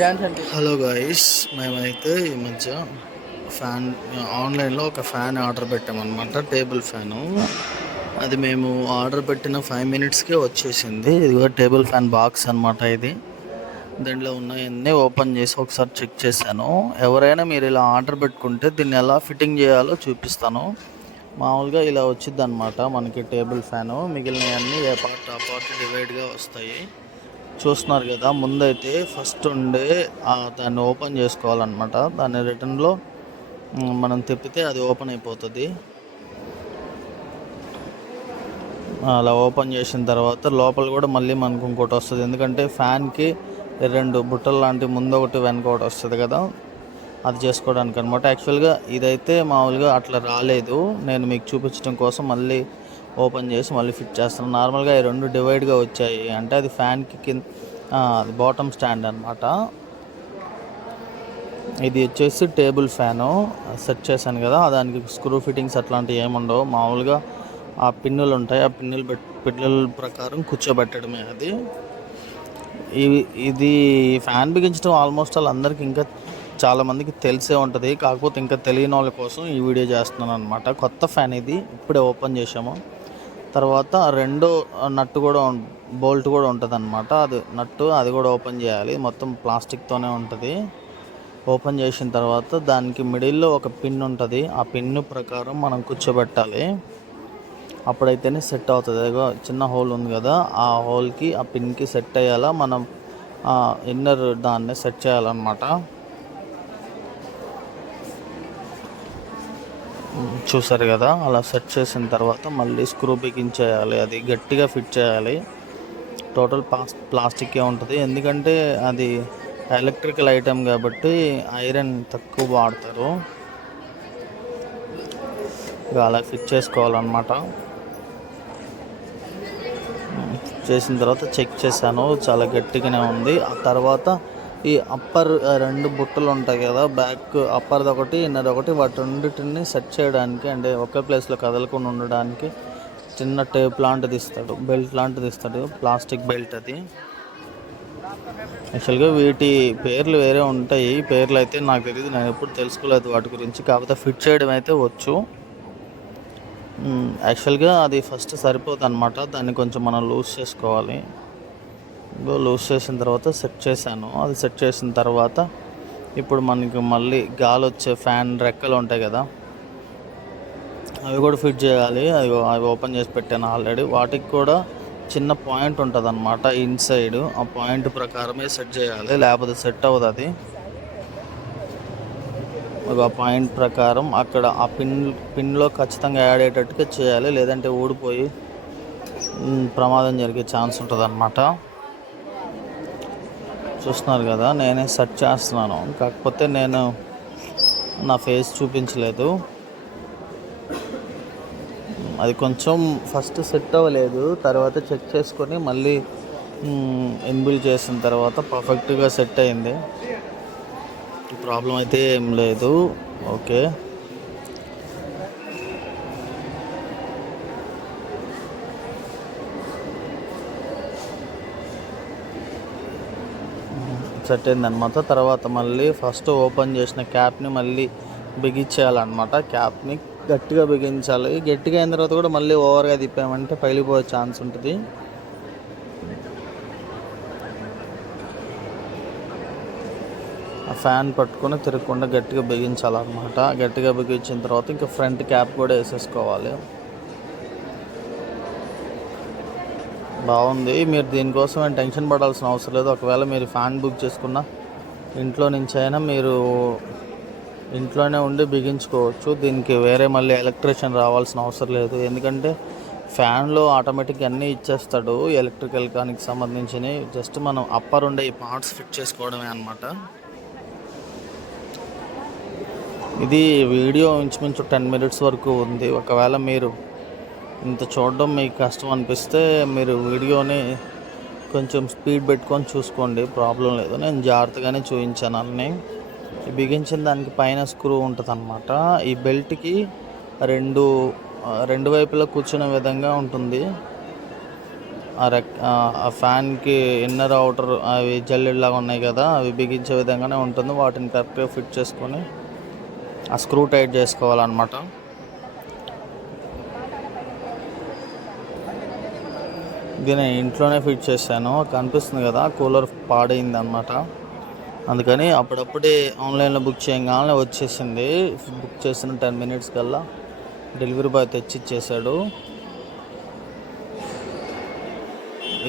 Dance అంటే? Hello guys మేమైతే ఈ మధ్య ఫ్యాన్ ఆన్లైన్లో ఒక ఫ్యాన్ ఆర్డర్ పెట్టామన్నమాట టేబుల్ ఫ్యాను. అది మేము ఆర్డర్ పెట్టిన ఫైవ్ మినిట్స్కే వచ్చేసింది. ఇదిగో టేబుల్ ఫ్యాన్ బాక్స్ అనమాట ఇది. దీంట్లో ఉన్నాయన్నీ ఓపెన్ చేసి ఒకసారి చెక్ చేశాను. ఎవరైనా మీరు ఇలా ఆర్డర్ పెట్టుకుంటే దీన్ని ఎలా ఫిట్టింగ్ చేయాలో చూపిస్తాను. మామూలుగా ఇలా వచ్చింది అనమాట మనకి టేబుల్ ఫ్యాను. మిగిలినవన్నీ ఏ పార్ట్ ఆ పార్ట్ డివైడ్గా వస్తాయి. చూస్తున్నారు కదా ముందైతే ఫస్ట్ ఉండే దాన్ని ఓపెన్ చేసుకోవాలన్నమాట. దాన్ని రిటర్న్లో మనం తిప్పితే అది ఓపెన్ అయిపోతుంది. అలా ఓపెన్ చేసిన తర్వాత లోపల కూడా మళ్ళీ మనకు ఇంకోటి వస్తుంది. ఎందుకంటే ఫ్యాన్కి రెండు బుట్టలు లాంటి ముందు ఒకటి వెనక ఒకటి వస్తుంది కదా అది చేసుకోవడానికి అనమాట యాక్చువల్గా ఇదైతే మామూలుగా అట్లా రాలేదు. నేను మీకు చూపించడం కోసం మళ్ళీ ఓపెన్ చేసి మళ్ళీ ఫిట్ చేస్తాను. నార్మల్గా ఈ రెండు డివైడ్గా వచ్చాయి. అంటే అది ఫ్యాన్కి కింద అది బాటమ్ స్టాండ్ అనమాట ఇది వచ్చేసి టేబుల్ ఫ్యాను. సెట్ చేశాను కదా దానికి స్క్రూ ఫిట్టింగ్స్ అట్లాంటివి ఏమి ఉండవు. మామూలుగా ఆ పిన్నులు ఉంటాయి. ఆ పిన్నులు పెట్ పిన్నుల ప్రకారం కూర్చోబెట్టడమే అది. ఇవి ఇది ఫ్యాన్ బిగించడం ఆల్మోస్ట్ ఆల్ అందరికి ఇంకా చాలామందికి తెలిసే ఉంటుంది. కాకపోతే ఇంకా తెలియని వాళ్ళ కోసం ఈ వీడియో చేస్తున్నాను అనమాట కొత్త ఫ్యాన్ ఇది. ఇప్పుడే ఓపెన్ చేసాము తర్వాత రెండో నట్టు కూడా బోల్ట్ కూడా ఉంటుంది అనమాట అది నట్టు అది కూడా ఓపెన్ చేయాలి. మొత్తం ప్లాస్టిక్తోనే ఉంటుంది. ఓపెన్ చేసిన తర్వాత దానికి మిడిల్లో ఒక పిన్ ఉంటుంది. ఆ పిన్ ప్రకారం మనం కూర్చోబెట్టాలి. అప్పుడైతేనే సెట్ అవుతుంది. అదిగో చిన్న హోల్ ఉంది కదా ఆ హోల్కి ఆ పిన్కి సెట్ అయ్యేలా మనం ఇన్నర్ దాన్ని సెట్ చేయాలన్నమాట. చూసారు కదా అలా సెట్ చేసిన తర్వాత మళ్ళీ స్క్రూ బిగించేయాలి అది గట్టిగా ఫిట్ చేయాలి. టోటల్ పాస్ ప్లాస్టికే ఉంటుంది. ఎందుకంటే అది ఎలక్ట్రికల్ ఐటెం కాబట్టి ఐరన్ తక్కువ వాడతారు. అలా ఫిట్ చేసుకోవాలన్నమాట. చేసిన తర్వాత చెక్ చేశాను చాలా గట్టిగానే ఉంది. ఆ తర్వాత ఈ అప్పర్ రెండు బుట్టలు ఉంటాయి కదా బ్యాక్ అప్పర్ది ఒకటి ఇన్నర్ ఒకటి వాటి రెండింటిని సెట్ చేయడానికి అంటే ఒకే ప్లేస్లో కదలకుండా ఉండడానికి చిన్న టేప్ లాంటిది ఇస్తాడు బెల్ట్ లాంటిది ఇస్తాడు ప్లాస్టిక్ బెల్ట్ అది. యాక్చువల్గా వీటి పేర్లు వేరే ఉంటాయి పేర్లు అయితే నాకు తెలియదు నేను ఎప్పుడు తెలుసుకోలేదు వాటి గురించి కాకపోతే ఫిట్ చేయడం అయితే వచ్చు. Hmm, యాక్చువల్గా అది ఫస్ట్ సరిపోదు అనమాట దాన్ని కొంచెం మనం లూజ్ చేసుకోవాలి. లూజ్ చేసిన తర్వాత సెట్ చేశాను. అది సెట్ చేసిన తర్వాత ఇప్పుడు మనకి మళ్ళీ గాలి వచ్చే ఫ్యాన్ రెక్కలు ఉంటాయి కదా అవి కూడా ఫిట్ చేయాలి. అవి అవి ఓపెన్ చేసి పెట్టాను ఆల్రెడీ వాటికి కూడా చిన్న పాయింట్ ఉంటుంది అనమాట ఇన్సైడ్ ఆ పాయింట్ ప్రకారమే సెట్ చేయాలి. లేకపోతే సెట్ అవ్వదు అది. ఒక పాయింట్ ప్రకారం అక్కడ ఆ పిన్ పిన్లో ఖచ్చితంగా యాడ్ అయ్యేటట్టుగా చేయాలి. లేదంటే ఊడిపోయి ప్రమాదం జరిగే ఛాన్స్ ఉంటుంది అనమాట చూస్తున్నారు కదా నేనే సెట్ చేస్తున్నాను. కాకపోతే నేను నా ఫేస్ చూపించలేదు. అది కొంచెం ఫస్ట్ సెట్ అవ్వలేదు తర్వాత చెక్ చేసుకొని మళ్ళీ ఇన్బిల్ చేసిన తర్వాత పర్ఫెక్ట్గా సెట్ అయింది. ప్రాబ్లం అయితే ఏం లేదు. ఓకే. సెట్ అయిందనమాట తర్వాత మళ్ళీ ఫస్ట్ ఓపెన్ చేసిన క్యాప్ని మళ్ళీ బిగించేయాలన్నమాట. క్యాప్ని గట్టిగా బిగించాలి. గట్టిగా అయిన తర్వాత కూడా మళ్ళీ ఓవర్గా తిప్పామంటే పగిలిపోయే ఛాన్స్ ఉంటుంది. ఆ ఫ్యాన్ పట్టుకొని తిరగకుండా గట్టిగా బిగించాలన్నమాట. గట్టిగా బిగించిన తర్వాత ఇంకా ఫ్రంట్ క్యాప్ కూడా వేసేసుకోవాలి. బాగుంది. మీరు దీనికోసం ఏం టెన్షన్ పడాల్సిన అవసరం లేదు. ఒకవేళ మీరు ఫ్యాన్ బుక్ చేసుకున్న ఇంట్లో నుంచి అయినా మీరు ఇంట్లోనే ఉండి బిగించుకోవచ్చు. దీనికి వేరే మళ్ళీ ఎలక్ట్రీషియన్ రావాల్సిన అవసరం లేదు. ఎందుకంటే ఫ్యాన్లో ఆటోమేటిక్ అన్నీ ఇచ్చేస్తాడు ఎలక్ట్రికల్ కానికి సంబంధించినవి. జస్ట్ మనం అప్పర్ ఉండే ఈ పార్ట్స్ ఫిట్ చేసుకోవడమే అనమాట ఇది వీడియో ఇంచుమించు టెన్ మినిట్స్ వరకు ఉంది. ఒకవేళ మీరు ఇంత చూడడం మీకు కష్టం అనిపిస్తే మీరు వీడియోని కొంచెం స్పీడ్ పెట్టుకొని చూసుకోండి. ప్రాబ్లం లేదు. నేను జాగ్రత్తగానే చూపించాను అన్నీ. బిగించిన దానికి పైన స్క్రూ ఉంటుంది అనమాట ఈ బెల్ట్కి రెండు రెండు వైపులా కూర్చునే విధంగా ఉంటుంది. ఆ రెక్ ఆ ఫ్యాన్కి ఇన్నర్ అవుటర్ అవి జల్లెడ్లాగా ఉన్నాయి కదా అవి బిగించే విధంగానే ఉంటుంది. వాటిని కరెక్ట్గా ఫిట్ చేసుకొని ఆ స్క్రూ టైట్ చేసుకోవాలన్నమాట. దీని ఇంట్లోనే ఫిట్ చేశాను. కనిపిస్తుంది కదా కూలర్ పాడైంది అనమాట అందుకని అప్పుడప్పుడే ఆన్లైన్లో బుక్ చేయగానే వచ్చేసింది. బుక్ చేసిన టెన్ మినిట్స్ కల్లా డెలివరీ బాయ్ తెచ్చి ఇచ్చేసాడు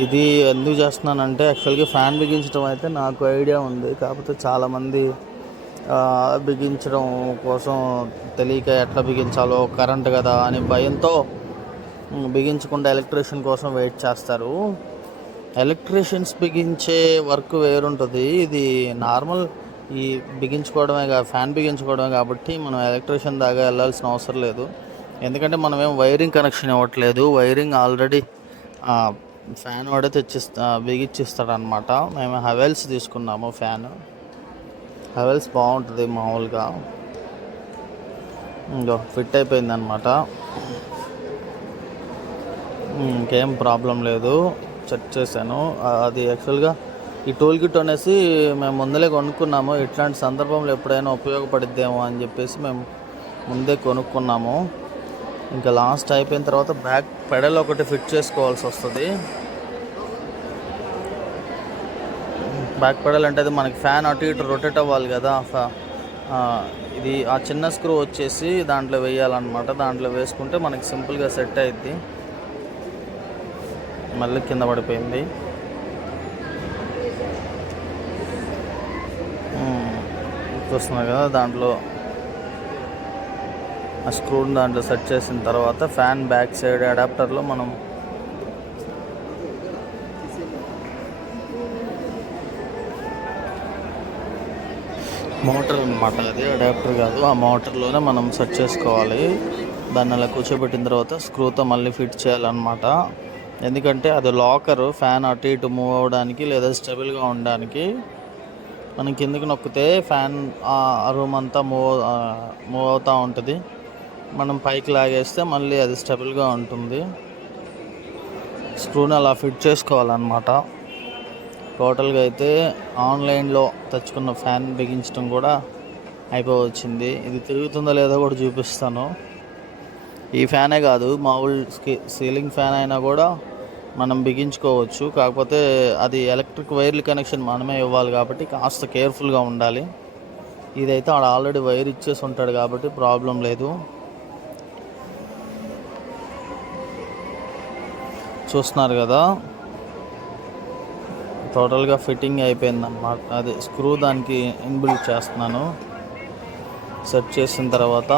ఇది ఎందుకు చేస్తున్నానంటే యాక్చువల్గా ఫ్యాన్ బిగించడం అయితే నాకు ఐడియా ఉంది. కాకపోతే చాలామంది బిగించడం కోసం తెలియక ఎట్లా బిగించాలో కరెంట్ కదా అని భయంతో బిగించకుండా ఎలక్ట్రీషియన్ కోసం వెయిట్ చేస్తారు. ఎలక్ట్రీషియన్స్ బిగించే వర్క్ వేరుంటుంది. ఇది నార్మల్ ఈ బిగించుకోవడమే కా ఫ్యాన్ బిగించుకోవడమే కాబట్టి మనం ఎలక్ట్రీషియన్ దాకా వెళ్ళాల్సిన అవసరం లేదు. ఎందుకంటే మనం ఏం వైరింగ్ కనెక్షన్ ఇవ్వట్లేదు. వైరింగ్ ఆల్రెడీ ఫ్యాన్ వాడే తెచ్చిస్తా బిగించిస్తాడనమాట మేము హెవెల్స్ తీసుకున్నాము ఫ్యాన్. హెవెల్స్ బాగుంటుంది మామూలుగా. ఇంకో ఫిట్ అయిపోయింది అనమాట ఇంకేం ప్రాబ్లం లేదు. చెక్ చేశాను. అది యాక్చువల్గా ఈ టూల్ కిట్ అనేసి మేము ముందలే కొనుక్కున్నాము. ఇట్లాంటి సందర్భంలో ఎప్పుడైనా ఉపయోగపడిద్దేమో అని చెప్పేసి మేము ముందే కొనుక్కున్నాము. ఇంకా లాస్ట్ అయిపోయిన తర్వాత బ్యాక్ పెడల్ ఒకటి ఫిట్ చేసుకోవాల్సి వస్తుంది. బ్యాక్ పెడల్ అంటే అది మనకి ఫ్యాన్ అటు ఇటు రొటేట్ అవ్వాలి కదా. ఇది ఆ చిన్న స్క్రూ వచ్చేసి దాంట్లో వేయాలన్నమాట. దాంట్లో వేసుకుంటే మనకి సింపుల్గా సెట్ అవుద్ది మళ్ళీ కింద పడిపోయింది. చూస్తున్నారు కదా దాంట్లో. ఆ స్క్రూని దాంట్లో సెట్ చేసిన తర్వాత ఫ్యాన్ బ్యాక్ సైడ్ అడాప్టర్లో మనం మోటార్ అనమాట అది. అడాప్టర్ కాదు. ఆ మోటార్లోనే మనం సెట్ చేసుకోవాలి. దాన్ని అలా కూర్చోబెట్టిన తర్వాత స్క్రూతో మళ్ళీ ఫిట్ చేయాలన్నమాట. ఎందుకంటే అది లాకరు ఫ్యాన్ అటు ఇటు మూవ్ అవ్వడానికి లేదా స్టెబుల్గా ఉండడానికి మనం కిందకి నొక్కితే ఫ్యాన్ ఆ రూమ్ అంతా మూవ్ మూవ్ అవుతూ ఉంటుంది. మనం పైకి లాగేస్తే మళ్ళీ అది స్టెబుల్గా ఉంటుంది. స్క్రూని అలా ఫిట్ చేసుకోవాలన్నమాట. టోటల్గా అయితే ఆన్లైన్లో తెచ్చుకున్న ఫ్యాన్ బిగించడం కూడా అయిపోవచ్చింది. ఇది తిరుగుతుందో లేదో కూడా చూపిస్తాను. ఈ ఫ్యానే కాదు మామూలు సీలింగ్ ఫ్యాన్ అయినా కూడా మనం బిగించుకోవచ్చు. కాకపోతే అది ఎలక్ట్రిక్ వైర్లు కనెక్షన్ మనమే ఇవ్వాలి కాబట్టి కాస్త కేర్ఫుల్గా ఉండాలి. ఇదైతే ఆడ ఆల్రెడీ వైర్ ఇచ్చేసి ఉంటాడు కాబట్టి ప్రాబ్లం లేదు. చూస్తున్నారు కదా? టోటల్గా ఫిట్టింగ్ అయిపోయిందన్నమాట. అది స్క్రూ దానికి ఇన్బిల్ట్ చేస్తున్నాను. సెట్ చేసిన తర్వాత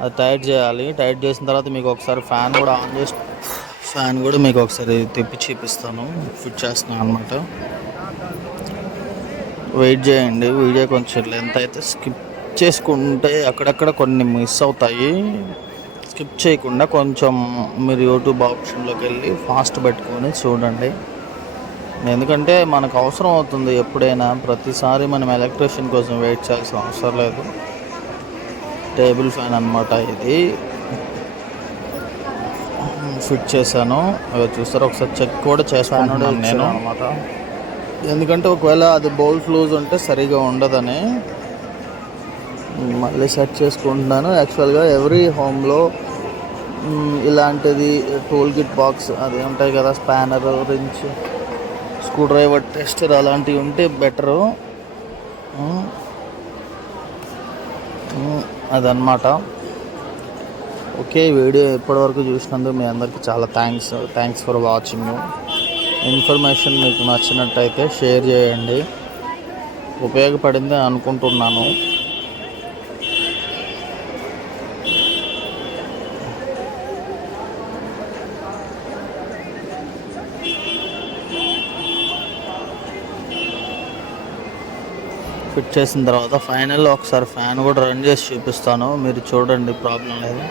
అది టైట్ చేయాలి. టైట్ చేసిన తర్వాత మీకు ఒకసారి ఫ్యాన్ కూడా ఆన్ చేసి ఫ్యాన్ కూడా మీకు ఒకసారి తెప్పి చూపిస్తాను. ఫిట్ చేస్తున్నాను అనమాట వెయిట్ చేయండి. వీడియో కొంచెం లెంత్ అయితే స్కిప్ చేసుకుంటే అక్కడక్కడ కొన్ని మిస్ అవుతాయి. స్కిప్ చేయకుండా కొంచెం మీరు యూట్యూబ్ ఆప్షన్లోకి వెళ్ళి ఫాస్ట్ పెట్టుకొని చూడండి. ఎందుకంటే మనకు అవసరం అవుతుంది ఎప్పుడైనా. ప్రతిసారి మనం ఎలక్ట్రీషియన్ కోసం వెయిట్ చేయాల్సిన అవసరం లేదు. టేబుల్ ఫ్యాన్ అనమాట ఇది. ఫిట్ చేశాను. అవి చూస్తారు? ఒకసారి చెక్ కూడా చేస్తాను నేను. అనమాట ఎందుకంటే ఒకవేళ అది బోల్ట్ లూజ్ ఉంటే సరిగా ఉండదని మళ్ళీ సెట్ చేసుకుంటున్నాను. యాక్చువల్గా ఎవ్రీ హోమ్లో ఇలాంటిది టూల్ కిట్ బాక్స్ అది ఉంటాయి కదా spanner wrench screw driver tester అలాంటివి ఉంటే బెటరు అదనమాట ఓకే వీడియో ఇప్పటివరకు చూసినందుకు మీ అందరికీ చాలా thanks thanks for watching information మీకు నచ్చినట్టయితే షేర్ చేయండి. ఉపయోగపడింది అనుకుంటున్నాను. ఫిట్ చేసిన తర్వాత ఫైనల్లో ఒకసారి ఫ్యాన్ కూడా రన్ చేసి చూపిస్తాను. మీరు చూడండి ప్రాబ్లం లేదు.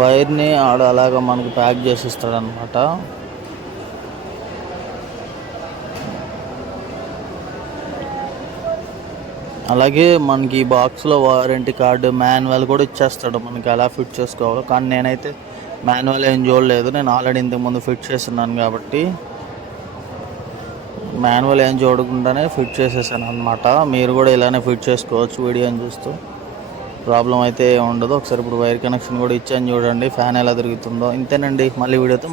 వైర్ని ఆడ అలాగా మనకు ప్యాక్ చేసి ఇస్తాడనమాట అలాగే మనకి ఈ బాక్స్లో వారంటీ కార్డు మాన్యువల్ కూడా ఇచ్చేస్తాడు. మనకి ఎలా ఫిట్ చేసుకోవాలో. కానీ నేనైతే మాన్యువల్ ఏం చూడలేదు. నేను ఆల్రెడీ ఇంతకుముందు ఫిట్ చేస్తున్నాను కాబట్టి మాన్యువల్ ఏం చూడకుండానే ఫిట్ చేసేసాను అనమాట మీరు కూడా ఇలానే ఫిట్ చేసుకోవచ్చు వీడియోని చూస్తూ. ప్రాబ్లం అయితే ఉండదు. ఒకసారి ఇప్పుడు వైర్ కనెక్షన్ కూడా ఇచ్చాను చూడండి. ఫ్యాన్ ఎలా తిరుగుతుందో. ఇంతేనండి. మళ్ళీ వీడియోతో